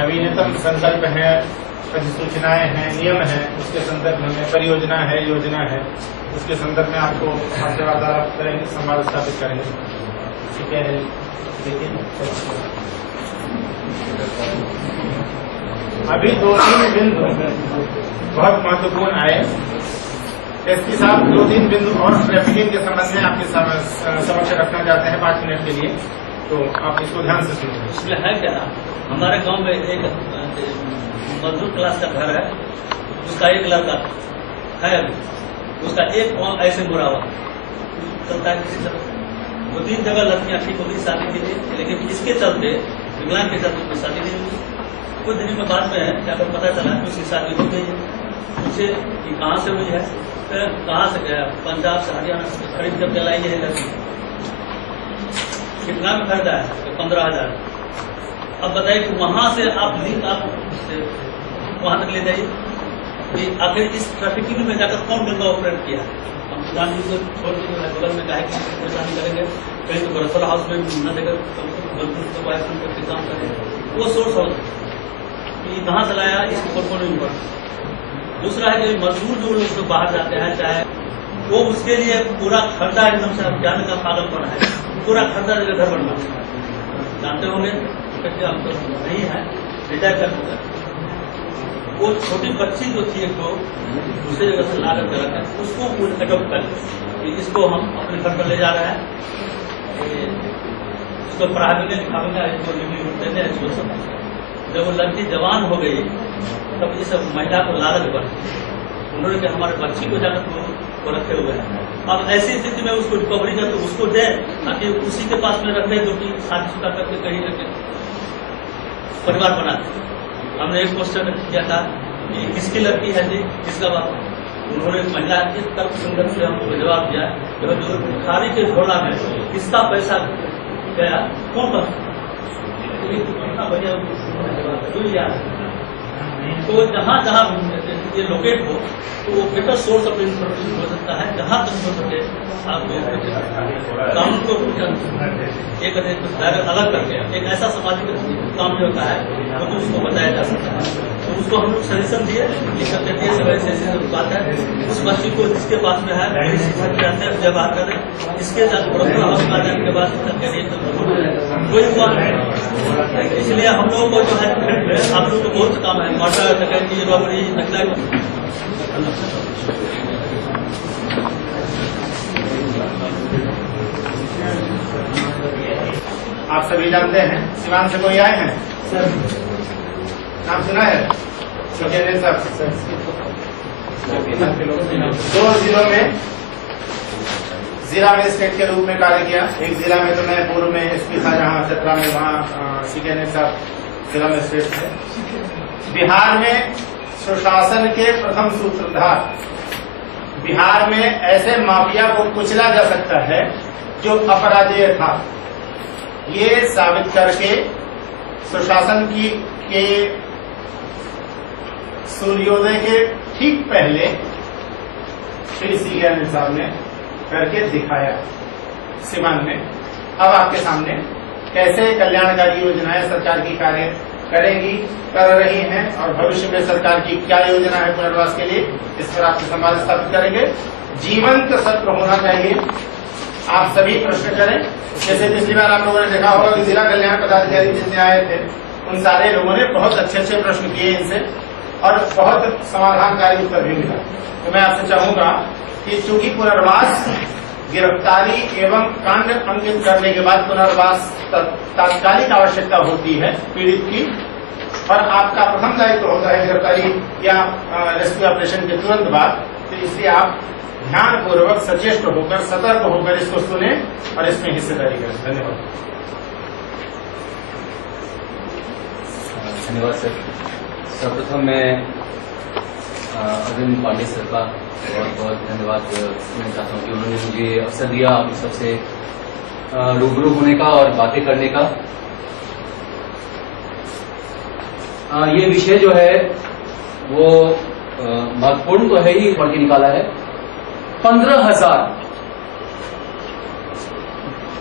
नवीनतम संकल्प है, अधिसूचनाएं हैं, नियम है, उसके संदर्भ में परियोजना है, योजना है, उसके संदर्भ में आपको आपसे वार्तालाप करेंगे, संवाद स्थापित करेंगे। ठीक है, देखिए अभी 2-3 बिंदु बहुत महत्वपूर्ण आए। एसपी साहब 2-3 बिंदु और ट्रैफिकिंग के संबंध में आपके समक्ष रखना चाहते हैं 5 मिनट के लिए, तो आप इसको ध्यान से सुनिए। इसमें है क्या, हमारे गांव में एक मजदूर क्लास का घर है, उसका एक लड़का है, अभी उसका एक पाँव ऐसे मुड़ा हुआ चलता है किसी तरह। 2-3 जगह लड़कियां ठीक हो गई शादी के लिए, लेकिन इसके चलते विकलांग के चलते उसकी शादी नहीं हुई। कुछ दिन में बाद में क्या पता चला कि उसकी शादी हो गई है। पूछे कि कहाँ से हुई है, कहाँ से गया, पंजाब से हरियाणा से खरीद कर के लाई है लड़की। कितना में खरीदा है, 15,000। अब बताइए कि वहां से आप लिंक आप वहां तक ले जाइए कि आखिर इस ट्रैफिकिंग में जाकर कौन गंगा ऑपरेट किया। हम प्रधान जी को छोड़ के बगल में कहा कि परेशानी करेंगे, कहीं तो बरसोला हाउस में न देकर काम करेंगे। वो सोर्स हाउस कि कहाँ से लाया, इसको कौन नहीं पड़ा। दूसरा है कि मजदूर जो लोग बाहर जाते हैं, चाहे वो उसके लिए पूरा खर्चा एकदम से जाने का पागलपन है, पूरा खर्चा जगह घर बनना जानते होंगे, हम तो नहीं है, रिटायर कर चुका है। वो छोटी बच्ची जो थी एक तो दूसरी जगह से ला करके रखा, उसको अडॉप्ट कर कि इसको हम अपने घर पर ले जा रहे हैं, इसको पढ़ाएंगे लिखाएंगे, इसको लिवलीहुड देते हैं, इसको सब। जब वो लड़की जवान हो गई तब इस महिला को लालच बन, उन्होंने कहा हमारे बच्ची को जाकर वो रखे हुए हैं। अब ऐसी स्थिति में उसको रिकवरी कर तो उसको दे, ताकि उसी के पास में रखे जो कि शादीशुदा करके कहीं रखे परिवार बनाते। हमने एक क्वेश्चन किया था कि किसकी लड़की है जी, किसका बाप। उन्होंने महिला के तर्क संगत से हमको जवाब दिया, जो भिखारी के झोला में किसका पैसा गया, कौन बता। तो जहाँ जहाँ ये लोकेट हो तो वो बेटर सोर्स ऑफ इन्फॉर्मेशन हो सकता है। जहाँ तक हो सके आप कानून को एक अलग करके एक ऐसा सामाजिक काम जो होता है वो तो उसको बताया जा सकता है। तो उसको हम लोग सजेशन दिए, ऐसे बात है, उस बच्ची को जिसके पास में है जब बात करें, इसके जाने के बाद कोई हुआ। इसलिए हम लोगों को जो है आप लोग को बहुत काम है, मर्डर, डकैती, रॉबरी, नक्सल। आप सभी जानते हैं सिवान से कोई आए हैं सर, नाम सुना है? सर 2 जिलों में जिला मजिस्ट्रेट के रूप में कार्य किया। एक जिला में तो मैं पूर्व में एसपी था, जहाँ चतरा में, वहाँ सीके साहब जिला मजिस्ट्रेट थे। बिहार में सुशासन के प्रथम सूत्रधार, बिहार में ऐसे माफिया को कुचला जा सकता है जो अपराधीय था, ये साबित करके सुशासन के सूर्योदय के ठीक पहले श्री सीके साहब ने करके दिखाया सिवान में। अब आपके सामने कैसे कल्याणकारी योजनाएं सरकार की कार्य करेगी, कर रही हैं, और भविष्य में सरकार की क्या योजना है पुनर्वास के लिए, इस पर आपसे संवाद स्थापित करेंगे। जीवंत सत्र होना चाहिए, आप सभी प्रश्न करें। जैसे पिछली बार आप लोगों ने देखा होगा कि जिला कल्याण पदाधिकारी जितने आए थे उन सारे लोगों ने बहुत अच्छे प्रश्न किए इनसे, और बहुत समाधानकारी उत्तर भी मिला। तो मैं आपसे चाहूंगा कि चूंकि पुनर्वास गिरफ्तारी एवं कांड अंकित करने के बाद पुनर्वास तात्कालिक आवश्यकता होती है पीड़ित की, और आपका प्रथम दायित्व होता है गिरफ्तारी या रेस्क्यू ऑपरेशन के तुरंत बाद। तो इसलिए आप ध्यानपूर्वक, सचेष्ट होकर, सतर्क होकर इसको सुने और इसमें हिस्सेदारी करें। धन्यवाद। धन्यवाद सर। सर्वप्रथम मैं अरविंद पांडे सर का बहुत बहुत धन्यवाद देना चाहता हूँ कि उन्होंने मुझे अवसर दिया आप सबसे रूबरू होने का और बातें करने का। ये विषय जो है वो महत्वपूर्ण तो है ही, पढ़ के निकाला है। 15,000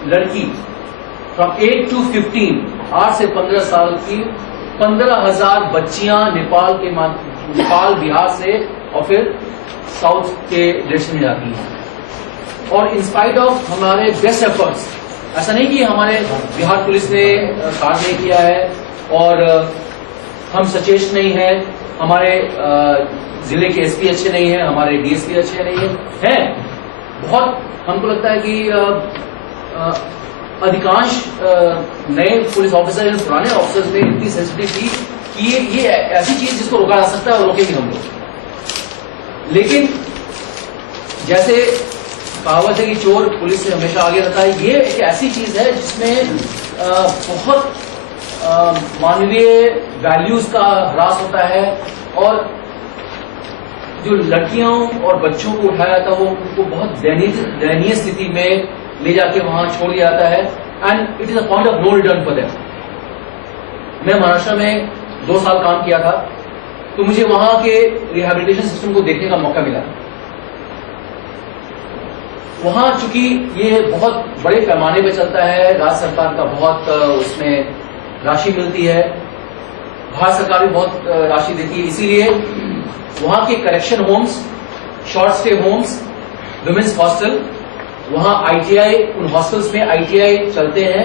लड़की फ्रॉम 8 to 15, 8 से 15 साल की 15,000 बच्चियां नेपाल, बिहार से और फिर साउथ के डायरेक्शन में जाती हैं। और इंस्पाइट ऑफ हमारे बेस्ट एफर्ट्स, ऐसा नहीं कि हमारे बिहार पुलिस ने कार्य नहीं किया है और हम सचेत नहीं है, हमारे जिले के एसपी अच्छे नहीं है, हमारे डीएसपी अच्छे नहीं है, बहुत हमको लगता है कि अधिकांश नए पुलिस ऑफिसर, पुराने ऑफिसर्स में इतनी सेंसिटिव थी कि ये ऐसी चीज जिसको रोका जा सकता है और रोकेंगे हम लोग। लेकिन जैसे कहावत है कि चोर पुलिस से हमेशा आगे रहता है, ये एक ऐसी चीज है जिसमें बहुत मानवीय वैल्यूज का ह्रास होता है और जो लड़कियों और बच्चों को उठाया जाता है वो उनको बहुत दयनीय स्थिति में ले जाके वहां छोड़ दिया जाता है and it is a point of no return for them. मैं महाराष्ट्र में 2 साल काम किया था, तो मुझे वहां के रिहैबिलिटेशन सिस्टम को देखने का मौका मिला। वहां चूंकि ये बहुत बड़े पैमाने पर चलता है, राज्य सरकार का बहुत उसमें राशि मिलती है, भारत सरकार भी बहुत राशि देती है, इसीलिए वहां के correction homes, short stay homes, women's hostel, वहां आईटीआई, उन हॉस्टल्स में आईटीआई चलते हैं।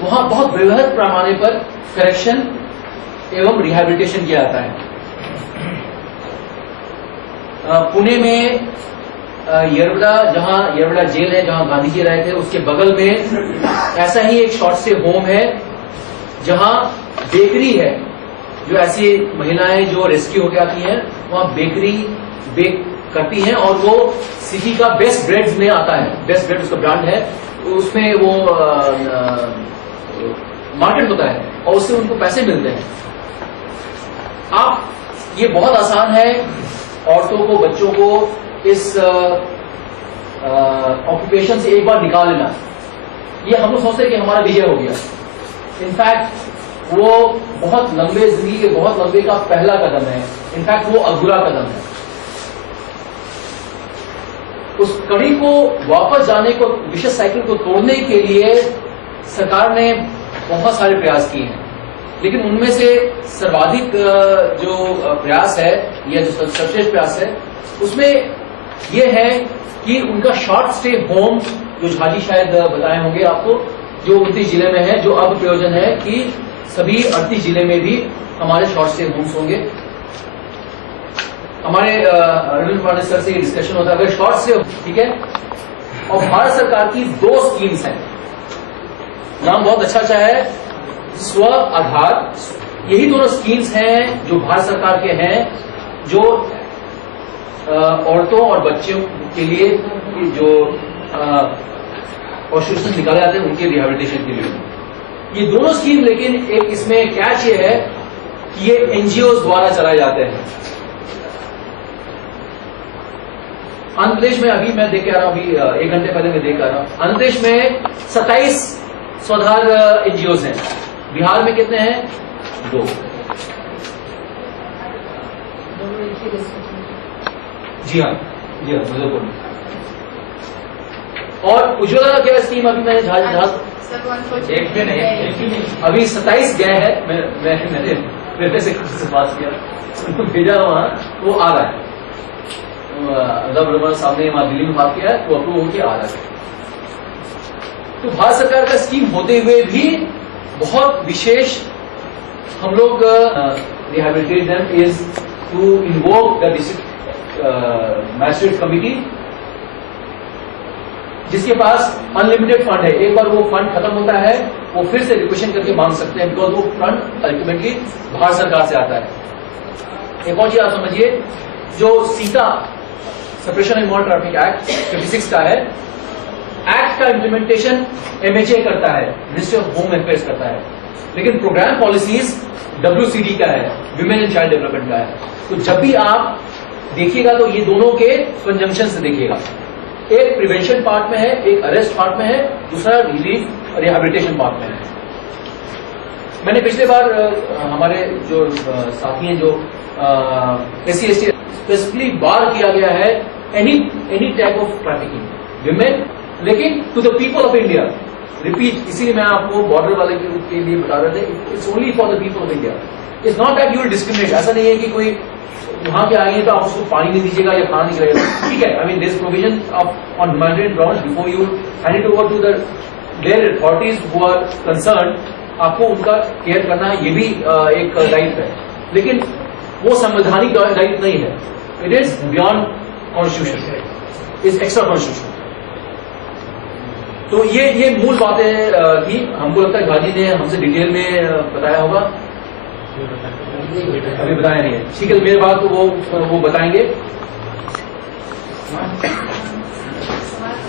वहां बहुत बृहद पैमाने पर करेक्शन एवं रिहैबिलिटेशन किया जाता है। पुणे में येरवड़ा जेल है जहां गांधी जी रहे थे, उसके बगल में ऐसा ही एक शॉर्ट स्टे होम है जहां बेकरी है। जो ऐसी महिलाएं जो रेस्क्यू होकर आती हैं वहां बेकरी बेक करती हैं और वो सिटी का बेस्ट ब्रेड में आता है, बेस्ट ब्रेड उसका ब्रांड है, उसमें वो मार्केट होता है और उससे उनको पैसे मिलते हैं। ये बहुत आसान है औरतों को, बच्चों को इस ऑक्यूपेशन से एक बार निकाल लेना। ये हम लोग सोचते हैं कि हमारा विजय हो गया, इनफैक्ट वो बहुत लंबे जिंदगी के बहुत लंबे का पहला कदम है, इनफैक्ट वो अधूरा कदम है। उस कड़ी को वापस जाने को, विशेष साइकिल को तोड़ने के लिए सरकार ने बहुत सारे प्रयास किए हैं, लेकिन उनमें से सर्वाधिक जो प्रयास है या जो सर्वश्रेष्ठ प्रयास है उसमें यह है कि उनका शॉर्ट स्टे होम, जो झाजी शायद बताए होंगे आपको, जो 29 जिले में है, जो अब प्रयोजन है कि सभी 38 जिले में भी हमारे शॉर्ट स्टे होम्स होंगे। हमारे रविंद्र पांडे सर से ये डिस्कशन होता है, अगर शॉर्ट स्टे, ठीक है, और भारत सरकार की 2 स्कीम्स हैं, नाम बहुत अच्छा है, स्व आधार, यही दोनों स्कीम्स हैं जो भारत सरकार के हैं, जो औरतों और बच्चों के लिए जो प्रोस्टिट्यूशन निकाले जाते हैं उनके रिहैबिलिटेशन के लिए ये दोनों स्कीम। लेकिन एक इसमें कैच ये है कि ये एनजीओ द्वारा चलाए जाते हैं। आंध्र प्रदेश में अभी मैं देख के आ रहा हूं, अभी 1 घंटे पहले मैं देख आ रहा हूं, आंध्र प्रदेश में 27 स्वाधार एनजीओ हैं। बिहार में कितने हैं? 2। जी हाँ, मुजफ्फरपुर में। और उज्ज्वला क्या स्कीम अभी मैंने एक भी नहीं, अभी 27 गए हैं। मैंने मेरे से बात किया, उनको भेजा वहां, वो आ रहा है। सामने वहां दिल्ली में बात किया है, वो अप्रूव होकर आ रहा है। तो भारत सरकार का स्कीम होते हुए भी बहुत विशेष हम लोग rehabilitate them is to invoke the district magistrate committee, जिसके पास अनलिमिटेड फंड है। एक बार वो फंड खत्म होता है, वो फिर से रिक्वेशन करके मांग सकते हैं, बिकॉज वो फंड अल्टीमेटली भारत सरकार से आता है। एक और चीज आप समझिए, जो Sita separation and monitor traffic act 56 का है, एक्ट का इम्प्लीमेंटेशन एमएचए करता है, मिनिस्ट्री ऑफ होम अफेयर्स करता है, लेकिन प्रोग्राम पॉलिसीज डब्ल्यूसीडी का है, विमेन एंड चाइल्ड डेवलपमेंट का है। तो जब भी आप देखिएगा तो ये दोनों के कंजंक्शन से देखिएगा, एक प्रिवेंशन पार्ट में है, एक अरेस्ट पार्ट में है, दूसरा रिलीफ रिहैबिलिटेशन पार्ट में है। मैंने पिछले बार हमारे जो साथी हैं, जो एससी एसटी, स्पेसिफिकली बार किया गया है any type of trafficking women, लेकिन to the people of India, repeat, इसीलिए मैं आपको बॉर्डर वाले के लिए बता रहे थे, it's only for the people of India. It's not that you will discriminate. ऐसा नहीं है कि कोई वहां के आएंगे तो आप उसको पानी नहीं दीजिएगा या खाना नहीं खिलाएगा, ठीक है। I mean this provision of on humanitarian grounds before you hand it over to the their authorities who are concern, आपको उनका केयर करना ये भी एक राइट है, लेकिन वो संवैधानिक राइट नहीं है। It is beyond constitution, is extra constitution. तो ये मूल बातें थी। हमको लगता है गांधी ने हमसे डिटेल में बताया होगा, अभी बताया नहीं है, ठीक है। मेरे बात वो बताएंगे।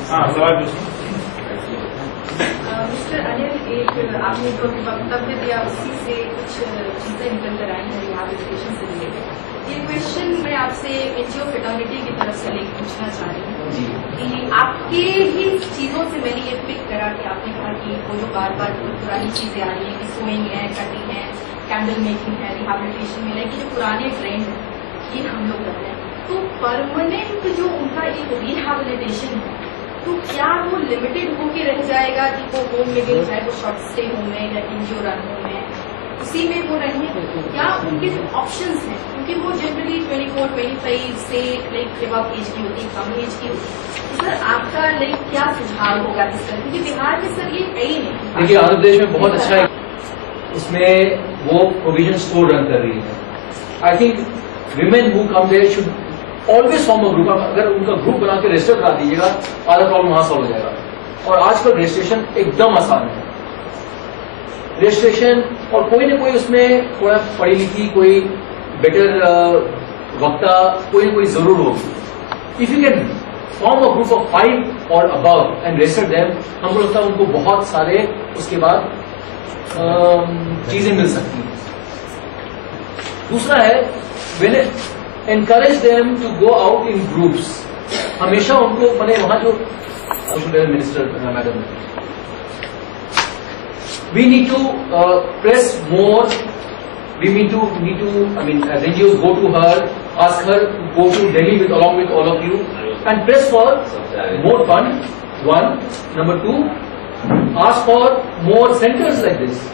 हाँ, सवाल मिस्टर अनिल, एक आपने जो वक्तव्य दिया उसी से कुछ चीजें निकल कर आई हैं रिहैबिलिटेशन से रिलेटेड। ये क्वेश्चन मैं आपसे एनजीओ फ्रेटर्निटी की तरफ से लेकर पूछना चाह रही हूँ कि आपके ही चीजों से मैंने ये पिक करा कि आपने कहा कि वो जो बार बार पुरानी चीजें आ रही हैं कि सोइंग है, कटिंग है, कैंडल मेकिंग है, रिहैबिलिटेशन में है, कि जो पुराने ट्रेंड है ये हम लोग कर रहे हैं, तो परमानेंट जो उनका एक रिहैबिलिटेशन है तो क्या वो लिमिटेड होके रह जाएगा कि वो होम लिविंग है, वो शॉर्ट स्टे होम है या एनजीओ रन होम है, उसी में वो रहें? क्या उनके जो ऑप्शंस हैं, क्योंकि वो जनरली 24-25 से लाइक जब आप एज की होती है, कम एज की होती है, तो सर आपका लाइक क्या सुझाव होगा इस तरह? क्योंकि बिहार में सर ये है ही नहीं। देखिए, आंध्र प्रदेश में बहुत अच्छा है, इसमें वो प्रोविजन स्टोर रन कर रही है। I think women who come there should always form a group. अगर उनका ग्रुप बना के रजिस्टर करा दीजिएगा, आधा प्रॉब्लम वहां सॉल्व हो जाएगा। और आजकल रजिस्ट्रेशन एकदम आसान है, रजिस्ट्रेशन, और कोई ना कोई उसमें थोड़ा पढ़ी लिखी, कोई बेटर वक्ता, कोई ना कोई जरूर होगी। If you can form a group of 5 और अबव एंड रजिस्टर देम, हमको लगता है उनको बहुत सारे उसके बाद चीजें मिल सकती हैं। दूसरा है when encourage them to go out in groups। हमेशा उनको मैंने वहां जो minister madam, we need to press more, we need to I mean as NGOs go to her, ask her to go to Delhi with along with all of you and press for more fund, one. Number 2, ask for more centers like this।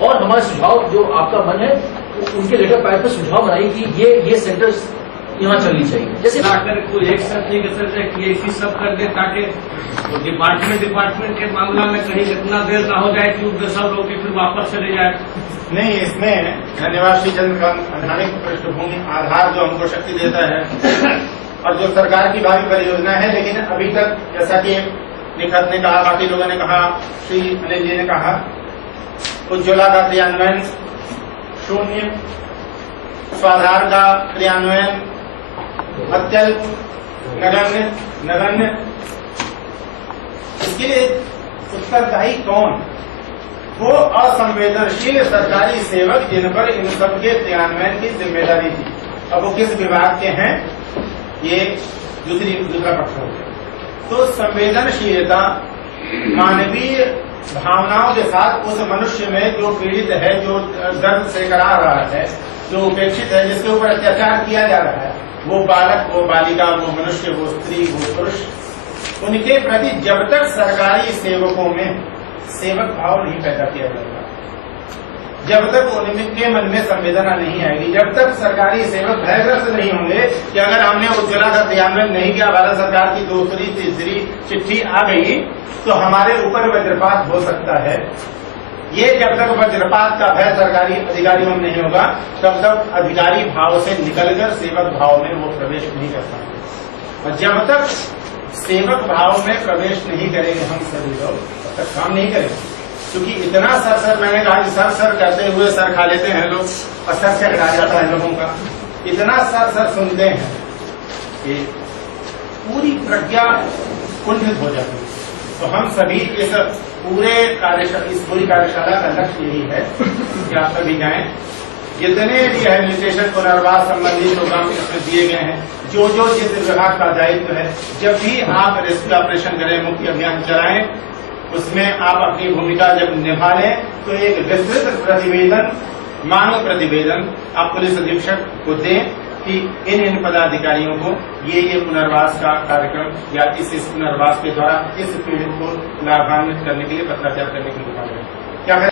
और हमारा सुझाव जो आपका मन है उनके letter pad पे सुझाव बनाइए कि ये सेंटर्स यहाँ चलनी चाहिए। जैसे आकर कोई एक शब्द नहीं कर सकते कि ऐसी सब कर दे ताकि डिपार्टमेंट के मामला में कहीं इतना देर ना हो जाए कि सब लोग फिर वापस चले जाए। नहीं, इसमें धन्यवाद श्री चंद्रकांत, आधारिक पृष्ठभूमि आधार जो हमको शक्ति देता है और जो सरकार की भावी परियोजना है, लेकिन अभी तक जैसा कि निखत ने कहा, बाकी लोगों ने कहा, श्री अनिल जी ने कहा, उज्ज्वला का क्रियान्वयन शून्य, स्वाधार का क्रियान्वयन अत्यल्प, नगण्य। इसके लिए उत्तरदायी कौन? वो असंवेदनशील सरकारी सेवक जिन पर इन सब के क्रियान्वयन की जिम्मेदारी थी। अब वो किस विभाग के हैं, ये दूसरा पक्ष हो गया। तो संवेदनशीलता मानवीय भावनाओं के साथ उस मनुष्य में जो पीड़ित है, जो दर्द से करा रहा है, जो उपेक्षित है, जिसके ऊपर अत्याचार किया जा रहा है, वो बालक, वो बालिका, वो मनुष्य, वो स्त्री, वो पुरुष, उनके प्रति जब तक सरकारी सेवकों में सेवक भाव नहीं पैदा किया जाएगा, जब तक उनके मन में संवेदना नहीं आएगी, जब तक सरकारी सेवक भयग्रस्त नहीं होंगे कि अगर हमने उज्ज्वला का क्रियान्वयन नहीं किया, भारत सरकार की दूसरी तीसरी चिट्ठी आ गई तो हमारे ऊपर वज्रपात हो सकता है, ये जब तक वज्रपात का भय सरकारी अधिकारियों में नहीं होगा, तब तक अधिकारी भाव से निकलकर सेवक भाव में वो प्रवेश नहीं कर सकते। और जब तक सेवक भाव में प्रवेश नहीं करेंगे हम सभी लोग, तब तक काम नहीं करेंगे। क्योंकि इतना सर मैंने कहा कि सर करते हुए सर खा लेते हैं लोग, और सर से हटा जाता है लोगों का, इतना सर सुनते हैं कि पूरी प्रज्ञा कुंठित हो जाती है। तो हम सभी इस पूरी कार्यशाला का लक्ष्य यही है कि आप सभी जाएं, जितने रिहैबिलिटेशन पुनर्वास संबंधी प्रोग्राम इसमें दिए गए हैं, जो जिस विभाग का दायित्व है, जब भी आप रेस्क्यू ऑपरेशन करें, मुक्ति अभियान चलाएं, उसमें आप अपनी भूमिका जब निभा लें तो एक विस्तृत प्रतिवेदन, मांग प्रतिवेदन आप पुलिस अधीक्षक को दें कि इन पदाधिकारियों को ये पुनर्वास का कार्यक्रम या इस पुनर्वास के द्वारा इस पीड़ित को लाभान्वित करने के लिए पत्राचार करने के लिए क्या